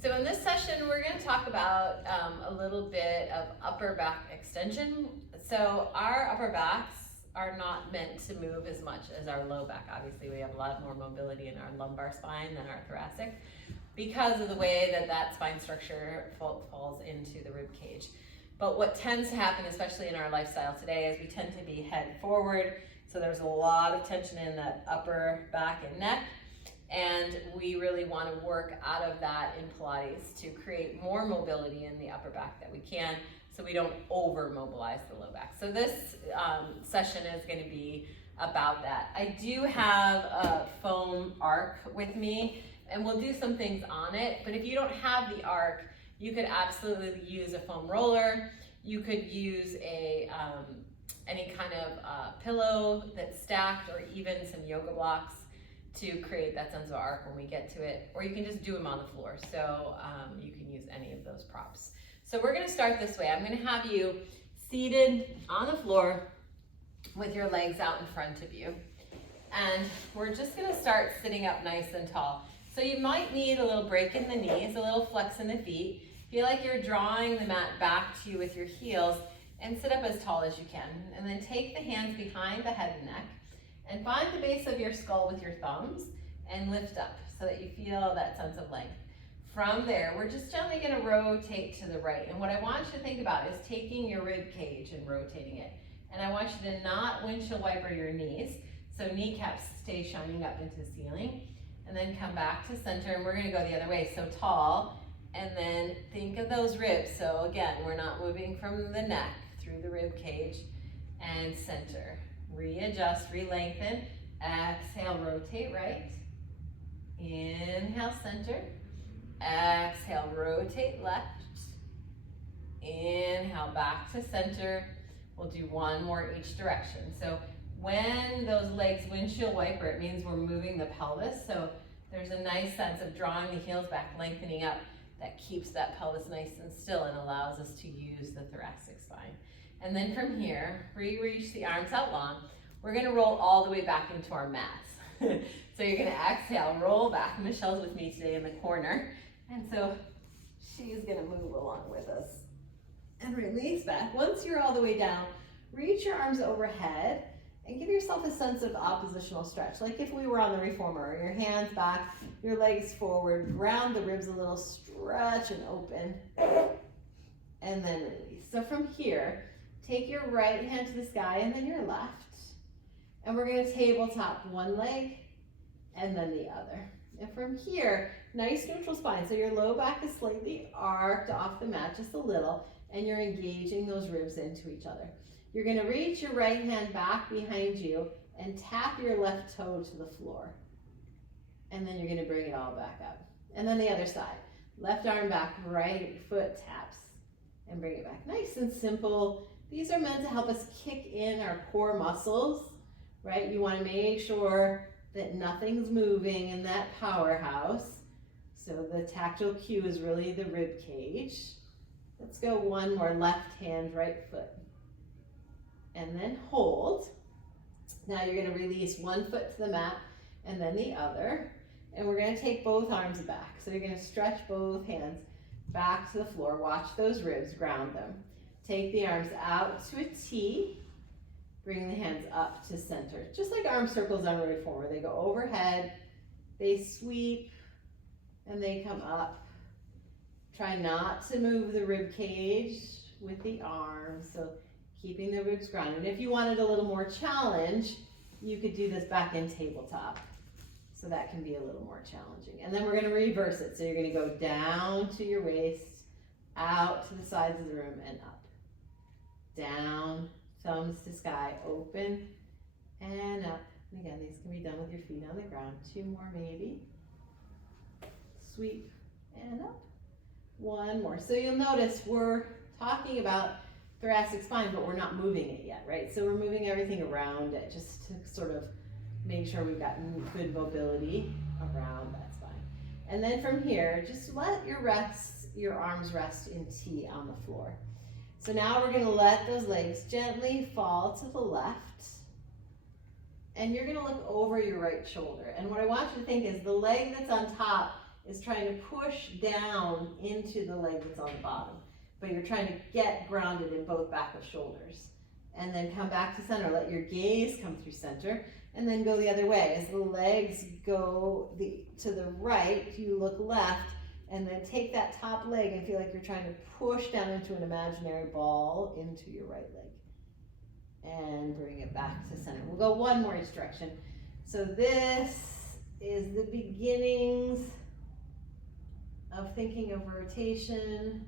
So in this session, we're going to talk about a little bit of upper back extension. So our upper backs are not meant to move as much as our low back. Obviously, we have a lot more mobility in our lumbar spine than our thoracic because of the way that that spine structure falls into the rib cage. But what tends to happen, especially in our lifestyle today, is we tend to be head forward. So there's a lot of tension in that upper back and neck. And we really want to work out of that in Pilates to create more mobility in the upper back that we can, so we don't over mobilize the low back. So this session is going to be about that. I do have a foam arc with me, and we'll do some things on it, but if you don't have the arc, you could absolutely use a foam roller. You could use a any kind of pillow that's stacked, or even some yoga blocks to create that sense of arc when we get to it, or you can just do them on the floor. So you can use any of those props. So we're gonna start this way. I'm gonna have you seated on the floor with your legs out in front of you. And we're just gonna start sitting up nice and tall. So you might need a little break in the knees, a little flex in the feet. Feel like you're drawing the mat back to you with your heels, and sit up as tall as you can. And then take the hands behind the head and neck, and find the base of your skull with your thumbs and lift up so that you feel that sense of length. From there, we're just gently gonna rotate to the right. And what I want you to think about is taking your rib cage and rotating it. And I want you to not windshield wiper your knees, so kneecaps stay shining up into the ceiling. And then come back to center, and we're gonna go the other way, so tall. And then think of those ribs. So again, we're not moving from the neck through the rib cage, and center. Readjust, re-lengthen, exhale, rotate right. Inhale, center. Exhale, rotate left. Inhale, back to center. We'll do one more each direction. So when those legs windshield wiper, it means we're moving the pelvis. So there's a nice sense of drawing the heels back, lengthening up. That keeps that pelvis nice and still and allows us to use the thoracic spine. And then from here, reach the arms out long. We're gonna roll all the way back into our mats. So you're gonna exhale, roll back. Michelle's with me today in the corner. And so she's gonna move along with us. And release back. Once you're all the way down, reach your arms overhead and give yourself a sense of oppositional stretch. Like if we were on the reformer, your hands back, your legs forward, round the ribs a little, stretch and open, and then release. So from here, take your right hand to the sky and then your left. And we're gonna tabletop one leg and then the other. And from here, nice neutral spine. So your low back is slightly arched off the mat just a little, and you're engaging those ribs into each other. You're gonna reach your right hand back behind you and tap your left toe to the floor. And then you're gonna bring it all back up. And then the other side. Left arm back, right foot taps, and bring it back. Nice and simple. These are meant to help us kick in our core muscles, right? You wanna make sure that nothing's moving in that powerhouse. So the tactile cue is really the rib cage. Let's go one more, left hand, right foot. And then hold. Now you're gonna release one foot to the mat and then the other. And we're gonna take both arms back. So you're gonna stretch both hands back to the floor. Watch those ribs, ground them. Take the arms out to a T. Bring the hands up to center. Just like arm circles on a reformer. They go overhead, they sweep, and they come up. Try not to move the rib cage with the arms. So keeping the ribs grounded. If you wanted a little more challenge, you could do this back in tabletop. So that can be a little more challenging. And then we're gonna reverse it. So you're gonna go down to your waist, out to the sides of the room, and up. Down, thumbs to sky, open, and up. And again, these can be done with your feet on the ground. Two more maybe. Sweep, and up. One more. So you'll notice we're talking about thoracic spine, but we're not moving it yet, right? So we're moving everything around it just to sort of make sure we've got good mobility around that spine. And then from here, just let your arms rest in T on the floor. So now we're gonna let those legs gently fall to the left. And you're gonna look over your right shoulder. And what I want you to think is the leg that's on top is trying to push down into the leg that's on the bottom. But you're trying to get grounded in both back of shoulders. And then come back to center. Let your gaze come through center. And then go the other way. As the legs go to the right, you look left. And then take that top leg and feel like you're trying to push down into an imaginary ball into your right leg. And bring it back to center. We'll go one more each direction. So this is the beginnings of thinking of rotation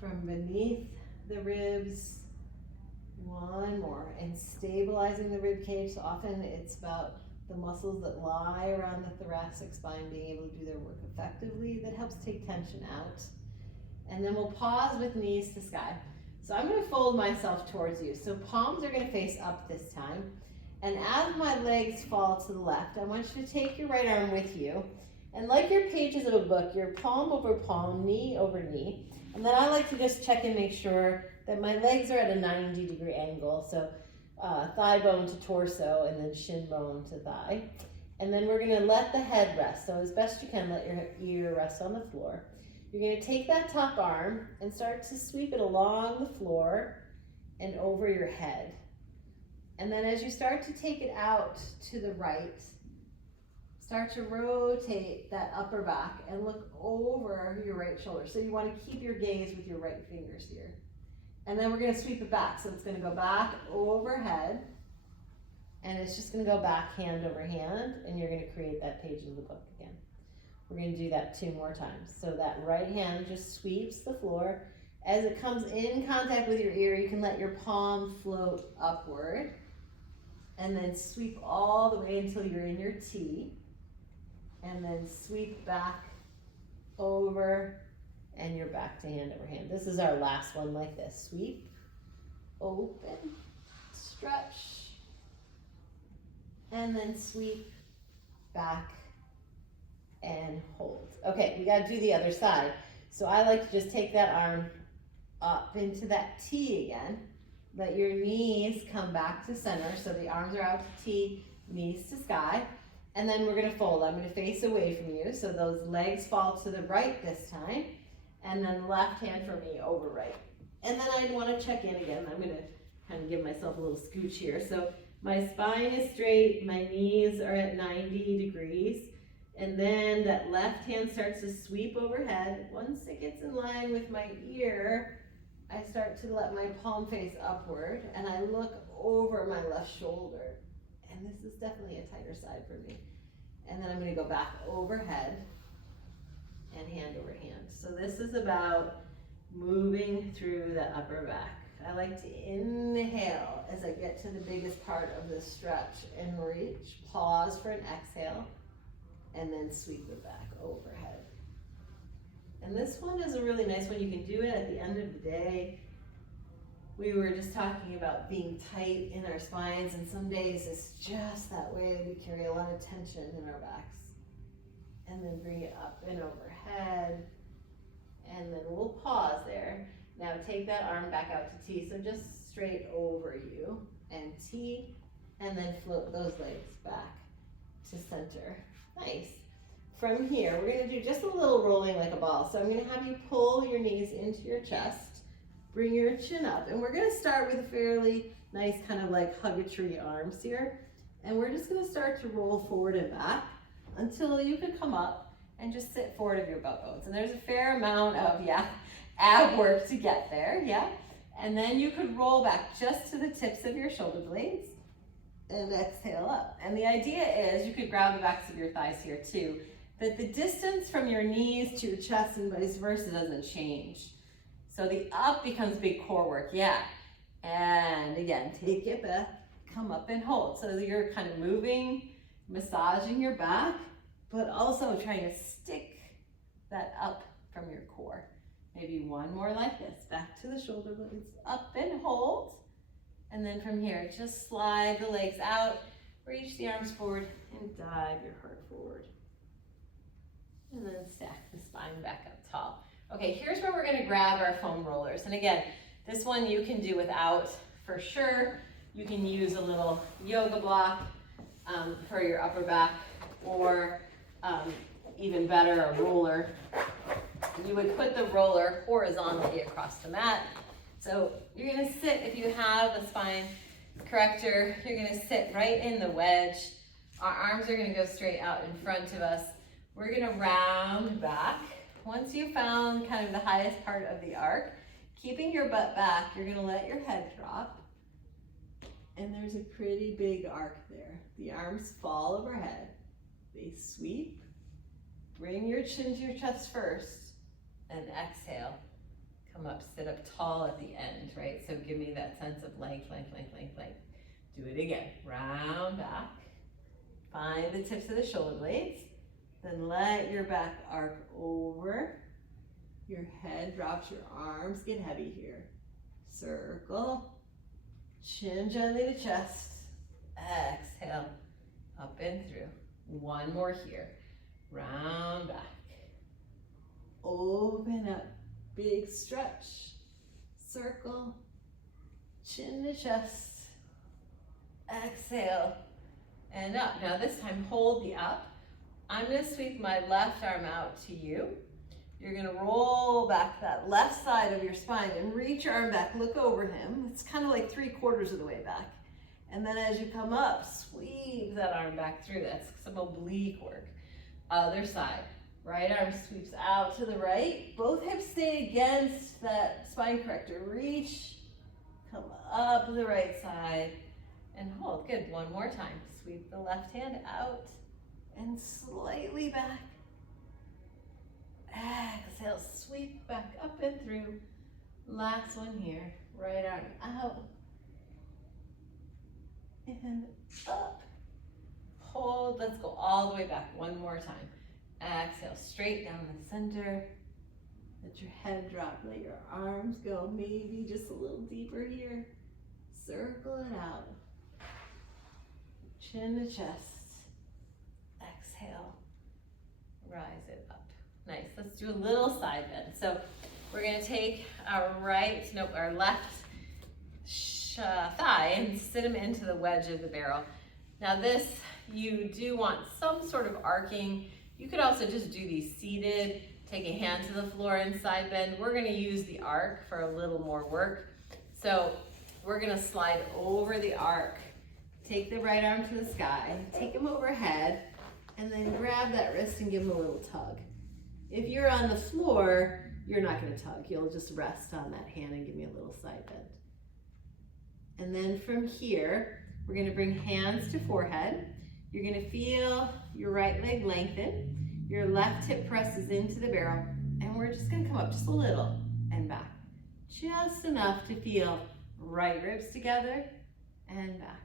from beneath the ribs. One more. And stabilizing the rib cage. So often it's about the muscles that lie around the thoracic spine being able to do their work effectively. That helps take tension out. And then we'll pause with knees to sky. So I'm going to fold myself towards you. So palms are going to face up this time. And as my legs fall to the left, I want you to take your right arm with you. And like your pages of a book, your palm over palm, knee over knee. And then I like to just check and make sure that my legs are at a 90-degree angle. So thigh bone to torso, and then shin bone to thigh. And then we're going to let the head rest. So as best you can, let your ear rest on the floor. You're going to take that top arm and start to sweep it along the floor and over your head. And then as you start to take it out to the right, start to rotate that upper back and look over your right shoulder. So you want to keep your gaze with your right fingers here. And then we're going to sweep it back. So it's going to go back overhead. And it's just going to go back hand over hand. And you're going to create that page of the book again. We're going to do that 2 more times. So that right hand just sweeps the floor. As it comes in contact with your ear, you can let your palm float upward. And then sweep all the way until you're in your T. And then sweep back over. And you're back to hand over hand. This is our last one like this. Sweep, open, stretch, and then sweep, back, and hold. Okay, we got to do the other side. So I like to just take that arm up into that T again. Let your knees come back to center. So the arms are out to T, knees to sky. And then we're going to fold. I'm going to face away from you. So those legs fall to the right this time. And then left hand for me over right. And then I want to check in again. I'm going to kind of give myself a little scooch here. So my spine is straight, my knees are at 90 degrees. And then that left hand starts to sweep overhead. Once it gets in line with my ear, I start to let my palm face upward and I look over my left shoulder. And this is definitely a tighter side for me. And then I'm going to go back overhead and hand over hand. So this is about moving through the upper back. I like to inhale as I get to the biggest part of the stretch and reach. Pause for an exhale and then sweep it back overhead. And this one is a really nice one. You can do it at the end of the day. We were just talking about being tight in our spines, and some days it's just that way. We carry a lot of tension in our backs. And then bring it up and overhead. And then we'll pause there. Now take that arm back out to T. So just straight over you and T. And then float those legs back to center. Nice. From here, we're going to do just a little rolling like a ball. So I'm going to have you pull your knees into your chest. Bring your chin up. And we're going to start with a fairly nice kind of like hug-a-tree arms here. And we're just going to start to roll forward and back until you can come up and just sit forward of your butt bones. And there's a fair amount of, ab work to get there, And then you could roll back just to the tips of your shoulder blades and exhale up. And the idea is, you could grab the backs of your thighs here too, that the distance from your knees to your chest and vice versa doesn't change. So the up becomes big core work, And again, take it back, come up and hold. So you're kind of moving, massaging your back, but also trying to stick that up from your core. Maybe one more like this, back to the shoulder blades, up and hold. And then from here, just slide the legs out, reach the arms forward, and dive your heart forward. And then stack the spine back up tall. Okay, here's where we're gonna grab our foam rollers. And again, this one you can do without for sure. You can use a little yoga block for your upper back, or even better, a roller. You would put the roller horizontally across the mat. So you're gonna sit, if you have a spine corrector, you're gonna sit right in the wedge. Our arms are gonna go straight out in front of us. We're gonna round back. Once you've found kind of the highest part of the arc, keeping your butt back, you're gonna let your head drop. And there's a pretty big arc there. The arms fall overhead. They sweep. Bring your chin to your chest first. And exhale. Come up, sit up tall at the end, right? So give me that sense of length, length, length, length, length. Do it again. Round back. Find the tips of the shoulder blades. Then let your back arc over. Your head drops, your arms get heavy here. Circle. Chin gently to chest. Exhale. Up and through. One more here. Round back. Open up. Big stretch. Circle. Chin to chest. Exhale. And up. Now this time hold the up. I'm going to sweep my left arm out to you. You're going to roll back that left side of your spine and reach your arm back. Look over him. It's kind of like 3/4 of the way back. And then as you come up, sweep that arm back through. That's some oblique work. Other side. Right arm sweeps out to the right. Both hips stay against that spine corrector. Reach. Come up the right side. And hold. Good. One more time. Sweep the left hand out. And slightly back. Exhale, sweep back up and through. Last one here. Right arm out. And up. Hold. Let's go all the way back one more time. Exhale, straight down the center. Let your head drop. Let your arms go. Maybe just a little deeper here. Circle it out. Chin to chest. Exhale, rise it up. Nice, let's do a little side bend. So we're gonna take our left thigh and sit them into the wedge of the barrel. Now this, you do want some sort of arcing. You could also just do these seated, take a hand to the floor and side bend. We're gonna use the arc for a little more work. So we're gonna slide over the arc. Take the right arm to the sky, take him overhead, and then grab that wrist and give him a little tug. If you're on the floor, you're not gonna tug. You'll just rest on that hand and give me a little side bend. And then from here, we're gonna bring hands to forehead. You're gonna feel your right leg lengthen. Your left hip presses into the barrel. And we're just gonna come up just a little and back. Just enough to feel right ribs together and back.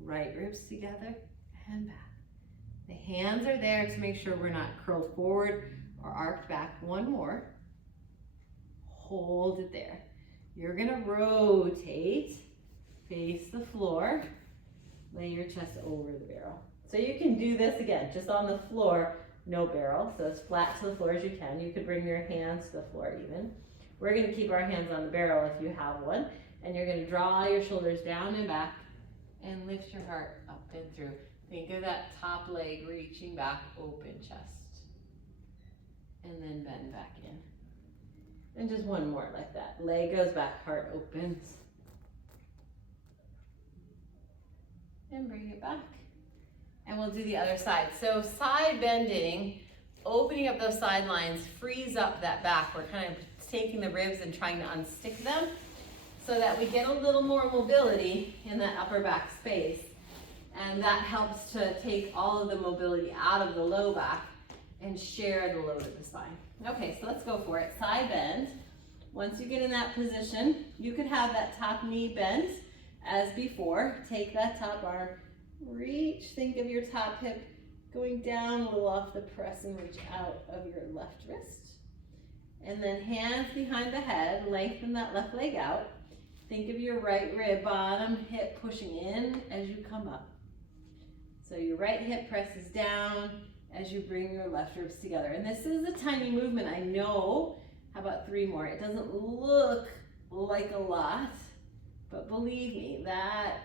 Right ribs together and back. The hands are there to make sure we're not curled forward or arched back. One more. Hold it there. You're gonna rotate, face the floor, lay your chest over the barrel. So you can do this again, just on the floor, no barrel, so as flat to the floor as you can. You could bring your hands to the floor even. We're gonna keep our hands on the barrel if you have one, and you're gonna draw your shoulders down and back, and lift your heart up and through. Think of that top leg reaching back, open chest. And then bend back in. And just one more like that. Leg goes back, heart opens. And bring it back. And we'll do the other side. So side bending, opening up those side lines, frees up that back. We're kind of taking the ribs and trying to unstick them, so that we get a little more mobility in that upper back space. And that helps to take all of the mobility out of the low back and share the load of the spine. Okay, so let's go for it. Side bend. Once you get in that position, you could have that top knee bent as before. Take that top arm, reach, think of your top hip going down a little off the press and reach out of your left wrist. And then hands behind the head, lengthen that left leg out. Think of your right rib, bottom hip pushing in as you come up. So your right hip presses down as you bring your left ribs together. And this is a tiny movement, I know. How about 3 more? It doesn't look like a lot, but believe me, that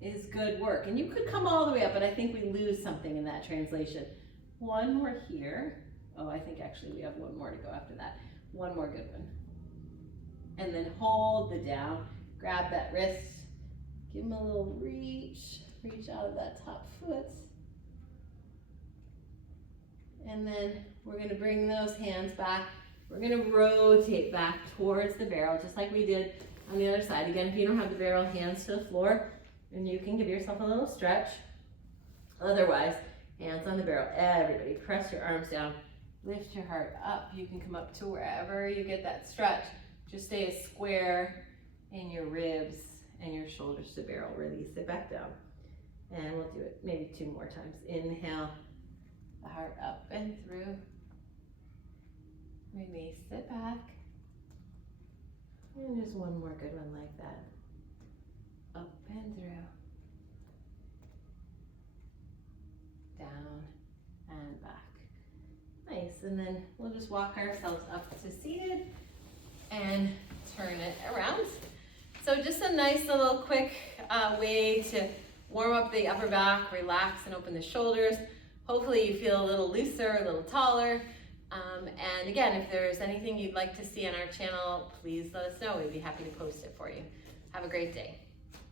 is good work. And you could come all the way up, but I think we lose something in that translation. one more here. Oh, I think actually we have one more to go after that. One more good one. And then hold the down, grab that wrist, give them a little reach out of that top foot. And then we're gonna bring those hands back. We're gonna rotate back towards the barrel, just like we did on the other side. Again, if you don't have the barrel, hands to the floor, and you can give yourself a little stretch. Otherwise, hands on the barrel. Everybody, press your arms down. Lift your heart up. You can come up to wherever you get that stretch. Just stay as square in your ribs and your shoulders to barrel. Release it back down. And we'll do it maybe 2 more times. Inhale, the heart up and through. Release it back. And just one more good one like that. Up and through. Down and back. Nice, and then we'll just walk ourselves up to seated and turn it around. So just a nice little quick way to warm up the upper back, relax and open the shoulders. Hopefully you feel a little looser, a little taller. And again, if there's anything you'd like to see on our channel, please let us know. We'd be happy to post it for you. Have a great day.